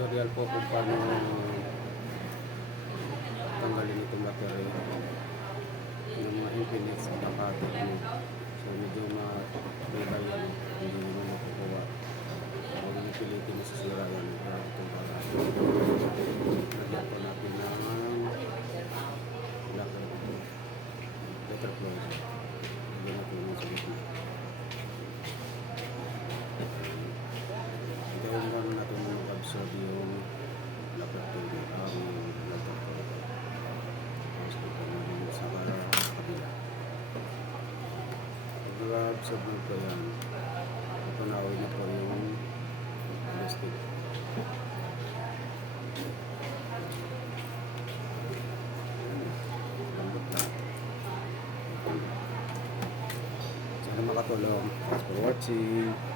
tutorial po kung paano tanggalin itong battery ng mga Infinix at naka-techno. So medyo mabibay yan, hindi mo makukuha. Huwag mo pilitin na sisira yan. Kaya itong para lagyan po natin ng letter close. Lagyan natin ng solution. Gawin lang natin mag-absorb yung letter close. Letter close. Tapos dito natin sa kabila. Pag nag-absorb mo po yan, ipanawin na po yung plastic. Lambot lang. Sana makatulong. Thanks for watching.